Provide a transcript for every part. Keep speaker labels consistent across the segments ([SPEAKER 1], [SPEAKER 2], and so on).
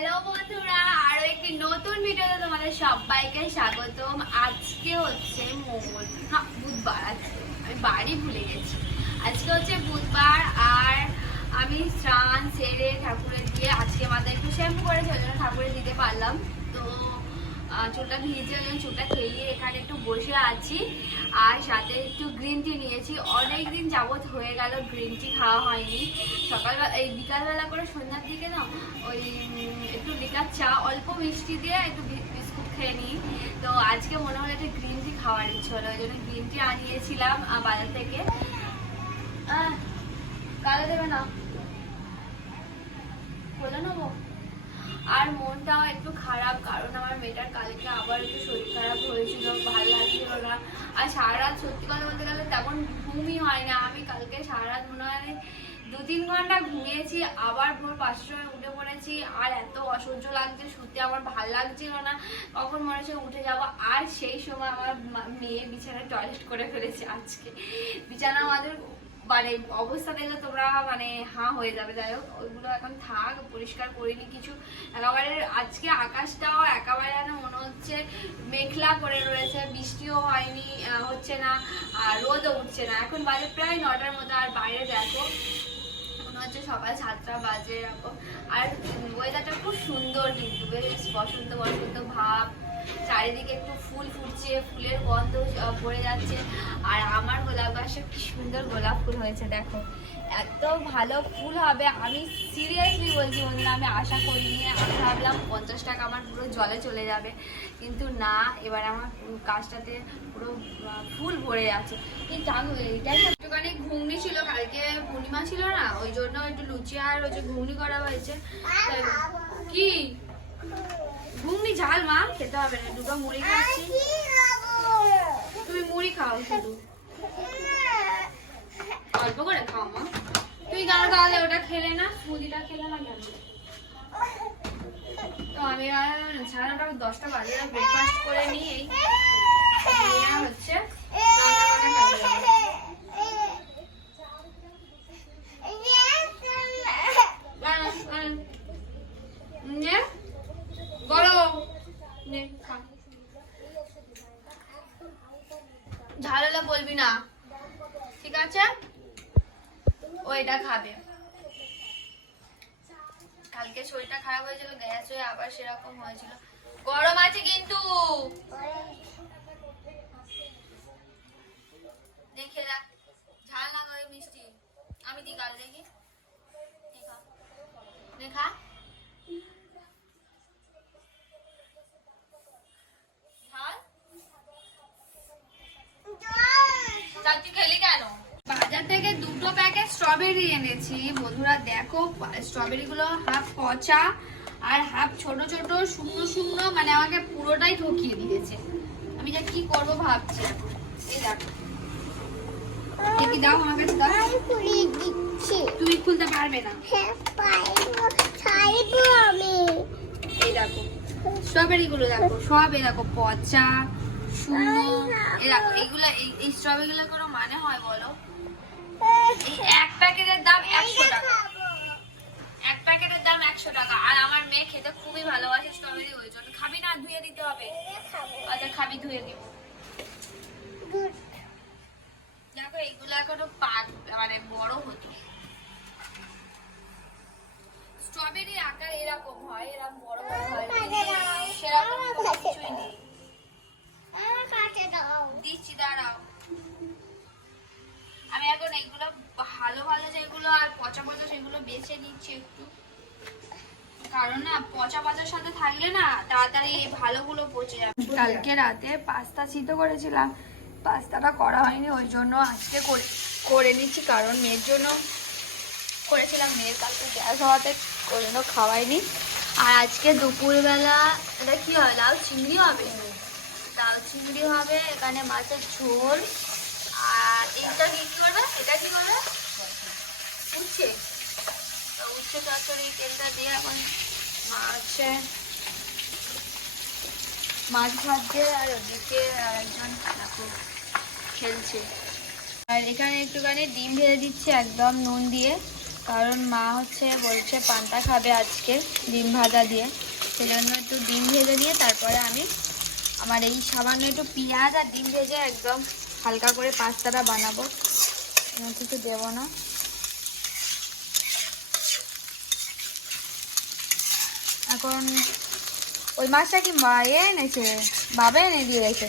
[SPEAKER 1] Hello বন্ধুরা, আরও একটি নতুন ভিডিওতে তোমাদের সবাইকে স্বাগতম। আজকে হচ্ছে মঙ্গল হ্যাঁ বুধবার আজকে, আমি বাড়ি ভুলে গেছি। আজকে হচ্ছে বুধবার আর আমি স্নান, সেরে ঠাকুরের দিয়ে আজকে মাথায় একটু শ্যাম্পু করে জন্য ঠাকুরের দিতে পারলাম। তো চুলটা ভিজে ওই চুলটা খেলিয়ে এখানে একটু বসে আছি। আর সাথে একটু গ্রিন টি নিয়েছি। অনেক দিন যাবৎ হয়ে গেল গ্রিন টি খাওয়া হয়নি। সকালবেলা, এই বিকালবেলা করে সন্ধ্যার দিকে না, ওই একটু লিকার চা, অল্প মিষ্টি দিয়ে একটু বিস্কুট খেয়ে নিই। তো আজকে মনে হলো একটা গ্রিন টি খাওয়ার ইচ্ছে হলো, ওই জন্য গ্রিন টি আনিয়েছিলাম বাজার থেকে। কালো দেবে না? বলে নেব? আর মনটাও একটু খারাপ, কারণ আমার মেয়েটার কালকে আবার একটু শরীর খারাপ হয়েছিল, ভালো লাগছিল না। আর সারা রাত সত্যি কথা বলতে গেলে তেমন ঘুমই হয় না আমি কালকে সারা রাত মনে হয় দু তিন ঘণ্টা ঘুমিয়েছি, আবার ভোর পাঁচটার সময় উঠে পড়েছি। আর এত অসহ্য লাগছে শুতে আমার ভালো লাগছিল না। কখন মনে হচ্ছে উঠে যাব? আর সেই সময় আমার মেয়ে বিছানায় টয়লেট করে ফেলেছে আজকে। বিছানা আমাদের মানে অবস্থা দেখলে তোমরা মানে হাঁ হয়ে যাবে। যাই হোক, ওইগুলো এখন থাক, পরিষ্কার করিনি কিছু। একেবারে আজকে আকাশটাও একেবারে যেন মনে হচ্ছে মেঘলা করে রয়েছে, বৃষ্টিও হয়নি হচ্ছে না, আর রোদও উঠছে না। এখন বাজে প্রায় নটার মতো, আর বাইরে দেখো, মনে হচ্ছে সকাল সাতটা বাজে। এরকম আর ওয়েদারটা সুন্দর কিন্তু, বেশ বসন্ত বসন্ত ভাব। চারিদিকে একটু ফুল ফুটছে, ফুলের গন্ধ পড়ে যাচ্ছে। আর আমার গোলাপ গাছে কি সুন্দর গোলাপ ফুল হয়েছে, দেখো। এত ভালো ফুল হবে, আমি সিরিয়াসলি বলছি বন্ধুরা, আমি আশা করিনি। আমি ভাবলাম পঞ্চাশ টাকা আমার পুরো জলে চলে যাবে। কিন্তু না, এবার আমার গাছটাতে পুরো ফুল ভরে যাচ্ছে। কিন্তু আমি এটা একটুখানি ঘুগনি ছিল, কালকে পূর্ণিমা ছিল না, ওই জন্য একটু লুচি আর হচ্ছে ঘুগনি করা হয়েছে। কি? ঘুগনি ঝাল, মা। খেতে হবে না, দুটো মুড়ি খাচ্ছি। তুমি মুড়ি খাও শুধু। অল্প করে খাও, মা। তুই কেন তাহলে ওটা খেলে না, স্মুদিটা খেলে না কেন? তো আমি সাড়ে নটা দশটা বাজে ব্রেকফাস্ট করে নিই এই হচ্ছে রান্না বান্না কাজে যাব। বানাও, বানাও। নে, বলো নে, খা। ঝাল হলে বলবি না ঠিক আছে ও এটা খাবে কালকে শরীরটা খারাপ হয়েছিল গ্যাস হয়ে আবার সেরকম হয়েছিল। গরম আছে কিন্তু। দেখে রাখ ঝাল না করে মিষ্টি। আমি দিই কাল দেখি। দেখা। ঝাল? চাচি খেলি? থেকে দুটো প্যাকেট স্ট্রবেরি এনেছি। বন্ধুরা দেখো স্ট্রবেরি গুলো হাফ পচা আর হাফ ছোট ছোট শুকনো শুকনো মানে আমাকে পুরোটাই ঠকিয়ে দিয়েছে। আমি যা কি করব ভাবছি। এই দেখো। দেখি দাও আমার কাছে দাও। তুমি খুলতে পারবে না। এই দেখো স্ট্রবেরি গুলো দেখো সব এই দেখো পচা শুকনো। এই দেখো এইগুলো এই- এই স্ট্রবেরি গুলো কোনো মানে হয় বলো? এক প্যাকেটের দাম একশো টাকা। এক প্যাকেটের দাম একশো টাকা। আর আমার মেয়ে খেতে খুবই ভালোবাসে স্ট্রবেরি ওই জন্য খাবি না, ধুয়ে দিতে হবে। আচ্ছা খাবি, ধুয়ে দিব দেখো এইগুলো এখনও পাক মানে বড় হতো স্ট্রবেরি আকার এরকম হয়, এরকম বড় বড় হয়। সেরকম কিছুই নেই। দিচ্ছি, দাঁড়াও। আমি এখন এগুলো ভালো ভালো যেগুলো আর পচা পচা সেগুলো বেছে নিচ্ছি একটু। কারণ না পচা পচার সাথে থাকলে না তাড়াতাড়ি ভালোগুলো পচে যাবে। কালকে রাতে পাস্তা সিদ্ধ করেছিলাম পাস্তাটা করা হয়নি ওই জন্য আজকে করে করে নিচ্ছি। কারণ মেয়ের জন্য করেছিলাম মেয়ের কালকে গ্যাস হওয়াতে ওই জন্য খাওয়াইনি। আর আজকে দুপুরবেলা এটা কি হবে লাউ চিংড়ি হবে? লাউ চিংড়ি হবে এখানে মাছের ঝোল আর এখানে একটুখানি ডিম ভেজে দিচ্ছি, একদম নুন দিয়ে। কারণ মা হচ্ছে বলছে পান্তা খাবে আজকে ডিম ভাজা দিয়ে। সেজন্য একটু ডিম ভেজে দিয়ে তারপরে আমি আমার এই সামান্য একটু পেঁয়াজ আর ডিম ভেজে একদম হালকা করে পাস্তাটা বানাবো। কিছু দেবো না। এখন ওই মাছটা কি মা এ এনেছে? বাবা এনে দিয়ে গেছে।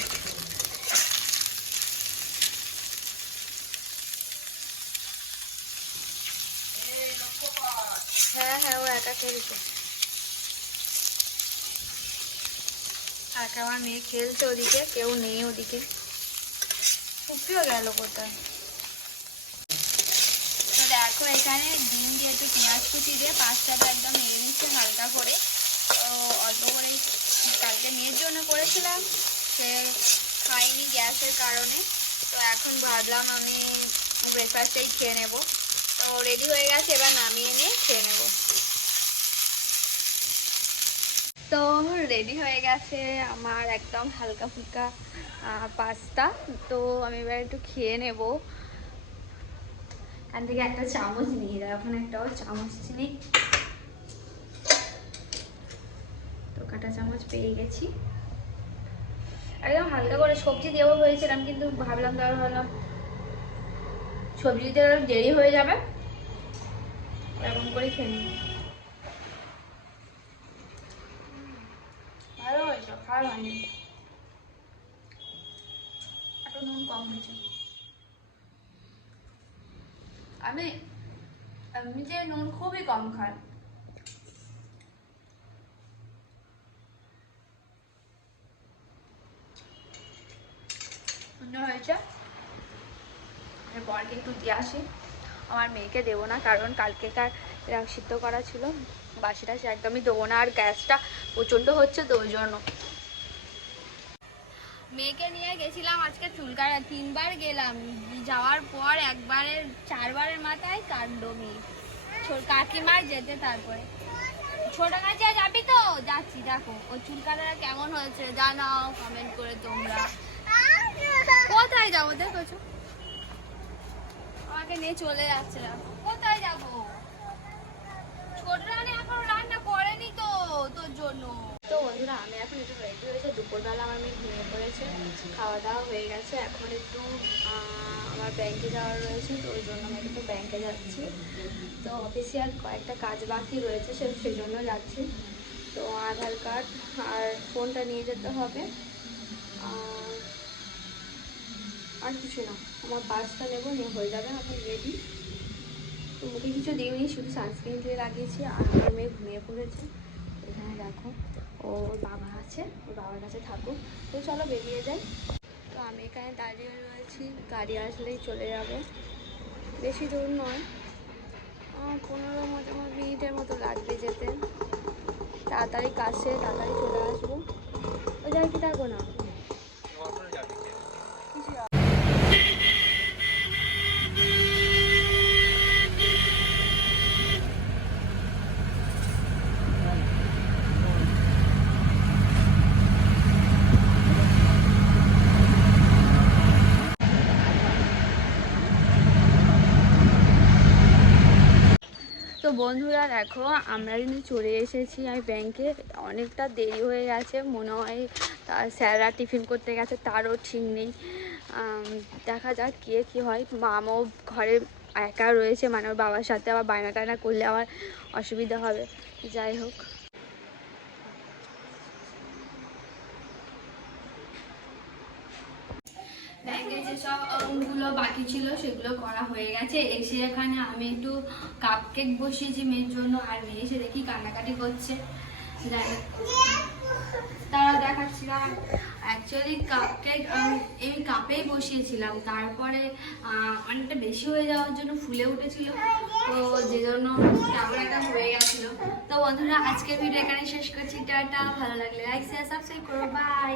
[SPEAKER 1] হ্যাঁ হ্যাঁ ও একা আমার মেয়ে খেলছে ওদিকে, কেউ নেই ওদিকে। ফুপিও গেল কোথায়? তো দেখো, এখানে ডিম একটু পেঁয়াজ কুচি দিয়ে পাস্তাটা একদম নিয়ে নিচ্ছে হালকা করে অল্প করে কালকে মেয়ের জন্য করেছিলাম, সে খাইনি গ্যাসের কারণে, তো এখন ভাবলাম আমি ব্রেকফাস্টেই খেয়ে নেব। তো রেডি হয়ে গেছে, এবার নামিয়ে নিয়ে খেয়ে নেব। রেডি হয়ে গেছে আমার একদম হালকা ফুলকা পাস্তা তো আমি এবার একটু খেয়ে নেব। এখান থেকে একটা চামচ নিয়ে যায় ওখানে একটাও চামচ নেই তো কাটা চামচ পেয়ে গেছি। একদম হালকা করে সবজি দেবো হয়েছিলাম, কিন্তু ভাবলাম তার ভাবলাম সবজি দিতে দেরি হয়ে যাবে। এরকম করে খেয়ে নিই ভালো খারাপ হয়নি একটু নুন কম হয়েছে। আমি যে নুন খুবই কম খাই। সুন্দর হয়েছে। আমি বরকে একটু দিয়ে আসি। আমার মেয়েকে দেবো না, কারণ কালকেকার এরা সিদ্ধ করা ছিল। বাসিটা সে একদমই দেবো না, আর গ্যাসটা প্রচণ্ড হচ্ছে তো ওই জন্য। মেয়েকে নিয়ে গেছিলাম আজকে চুলকারা তিনবার গেলাম। যাওয়ার পর একবারের চারবারের মাথায় কাণ্ড মেয়ে। কাকিমার যেতে তারপরে। ছোট কাছে যাবি তো? যাচ্ছি, দেখো। ও চুল কাটারা কেমন হয়েছে জানাও কমেন্ট করে তোমরা। কোথায় যাব? দেখেছ? আমাকে নিয়ে চলে যাচ্ছে কোথায় যাব ছোট রানী এখন রান্না করেনি তো তোর জন্য তো বন্ধুরা আমি এখন একটু রেডি হয়েছে। দুপুরবেলা আমার মেয়ে ঘুমিয়ে পড়েছে। খাওয়া দাওয়া হয়ে গেছে। এখন একটু আমার ব্যাংকে যাওয়ার রয়েছে, তো ওই জন্য আমি একটু ব্যাংকে যাচ্ছি। তো অফিসিয়াল কয়েকটা কাজ বাকি রয়েছে, সে সেই জন্য যাচ্ছি। তো আধার কার্ড আর ফোনটা নিয়ে যেতে হবে। আর আর কিছু না। আমার পার্সটা নেব, নিয়ে হয়ে যাবে, এখন রেডি তো মুখে কিছু দিইনি, শুধু সানস্ক্রিন দিয়ে লাগিয়েছি, আর আমার মেয়ে ঘুমিয়ে পড়েছে। এখানে দেখো। ওর বাবা আছে, ওর বাবার কাছে থাকুক। তো চলো বেরিয়ে যাই। তো আমি এখানে দাঁড়িয়ে রয়েছি, গাড়ি আসলেই চলে যাব। বেশি দূর নয়। পনেরো মোটামুটি মিনিটের মতো লাগবে যেতে। তাড়াতাড়ি কাছে, তাড়াতাড়ি চলে আসব। ওই যাই কি থাকব না? তো বন্ধুরা দেখো, আমরা কিন্তু চলে এসেছি আমি ব্যাংকে অনেকটা দেরি হয়ে গেছে, মনে হয় তার স্যাররা টিফিন করতে গেছে, তারও ঠিক নেই। দেখা যাক কে কী হয়। মামাও ঘরে একা রয়েছে মানে ওর বাবার সাথে আবার বায়না টায়না করলে আবার অসুবিধা হবে। যাই হোক ব্যাংকে যেসবগুলো বাকি ছিল সেগুলো করা হয়ে গেছে। এসে এখানে আমি একটু কাপ কেক বসিয়েছি মেয়ের জন্য, আর মেয়ে এসে দেখি কান্নাকাটি করছে। তারা দেখাচ্ছিলাম অ্যাকচুয়ালি কাপ কেক এই কাপেই বসিয়েছিলাম। তারপরে অনেকটা বেশি হয়ে যাওয়ার জন্য ফুলে উঠেছিল। তো যে জন্য একটা হয়ে গেছিল। তো বন্ধুরা, আজকের ভিডিও এখানে শেষ করছি। টাটা, ভালো লাগলে লাইক শেয়ার সাবস্ক্রাইব করো। বাই